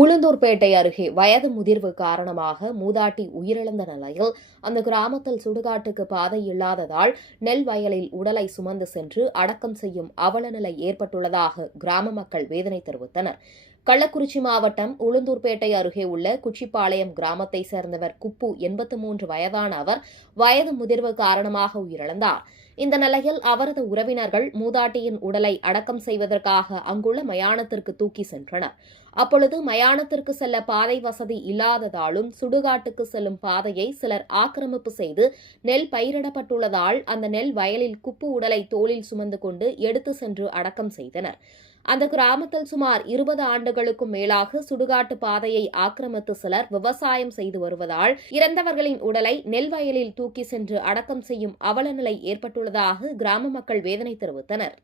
உளுந்தூர்பேட்டை அருகே வயது முதிர்வு காரணமாக மூதாட்டி உயிரிழந்த நிலையில் அந்த கிராமத்தில் சுடுகாட்டுக்கு பாதை இல்லாததால் நெல் வயலில் உடலை சுமந்து சென்று அடக்கம் செய்யும் அவலநிலை ஏற்பட்டுள்ளதாக கிராம மக்கள் வேதனை தெரிவித்தனர். கள்ளக்குறிச்சி மாவட்டம் உளுந்தூர்பேட்டை அருகே உள்ள குச்சிப்பாளையம் கிராமத்தை சேர்ந்தவர் குப்பு 83 வயதான அவர் வயது முதிர்வு காரணமாக உயிரிழந்தார். இந்த நிலையில் அவரது உறவினர்கள் மூதாட்டியின் உடலை அடக்கம் செய்வதற்காக அங்குள்ள மயானத்திற்கு தூக்கி சென்றனர். அப்பொழுது மயானத்திற்கு செல்ல பாதை வசதி இல்லாததாலும் சுடுகாட்டுக்கு செல்லும் பாதையை சிலர் ஆக்கிரமிப்பு செய்து நெல் பயிரிடப்பட்டுள்ளதால் அந்த நெல் வயலில் குப்பு உடலை தோளில் சுமந்து கொண்டு எடுத்து சென்று அடக்கம் செய்தனர். அந்த கிராமத்தில் சுமார் 20 ஆண்டுகளுக்கும் மேலாக சுடுகாட்டு பாதையை ஆக்கிரமித்து சிலர் விவசாயம் செய்து வருவதால் இறந்தவர்களின் உடலை நெல் வயலில் தூக்கி சென்று அடக்கம் செய்யும் அவலநிலை ஏற்பட்டுள்ளதாக கிராம மக்கள் வேதனை தெரிவித்தனர்.